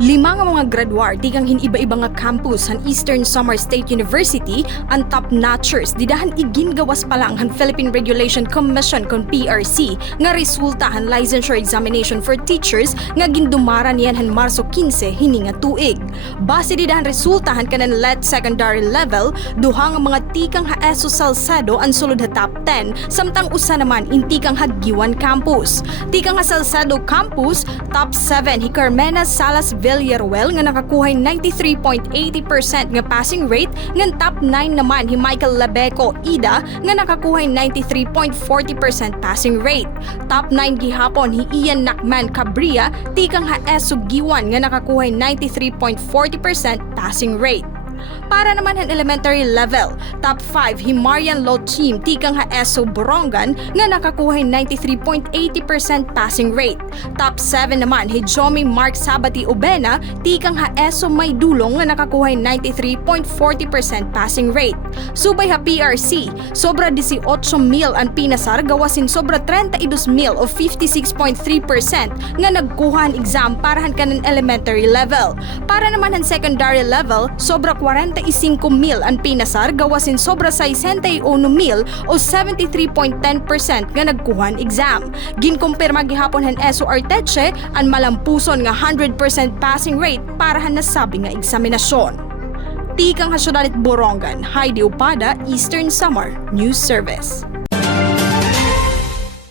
Lima nga mga graduar digang hiniba-iba nga campus han Eastern Samar State University ang top-notchers didahan igingawas pa lang han Philippine Regulation Commission kon PRC nga resulta han licensure examination for teachers nga gindumara niyan han Marso 15 hini nga tuig. Base didahan resulta han kanan let secondary level, duha nga mga tikang ha ESO Salcedo ang sulod ha top 10 samtang usa naman intikang Hagiwan campus. Tikang ha Salcedo campus top 7 hi Carmena Salas Villaruel nga nakakuha 93.80% nga passing rate, ngan top 9 naman hi Michael Lebeco Ida nga nakakuha 93.40% passing rate. Top 9 gihapon hi Ian Nakman Cabria tikang ha ESO Giwan nga nakakuha 93.40% passing rate. Para naman han elementary level, top 5 hi Marian Lochim tikang ha ESO Borongan nga nakakuha 93.80% passing rate. Top 7 naman hi Jomi Mark Sabati Ubena tikang ha ESO Maydulong nga nakakuha 93.40% passing rate. Subay ha PRC, sobra 18,000 ang pinasar gawasin sobra 32,000 o 56.3% nga nagkuha ang exam para han kanan elementary level. Para naman han secondary level, sobra 45,000 ang pinasar gawasin sobra 61,000 o 73.10% nga nagkuhan exam. Ginkumpirma gihapon han ESO Arteche ang malampuson nga 100% passing rate para han nasabi nga eksaminasyon. Tikang ha Syudad Borongan, Heidi Upada, Eastern Samar News Service.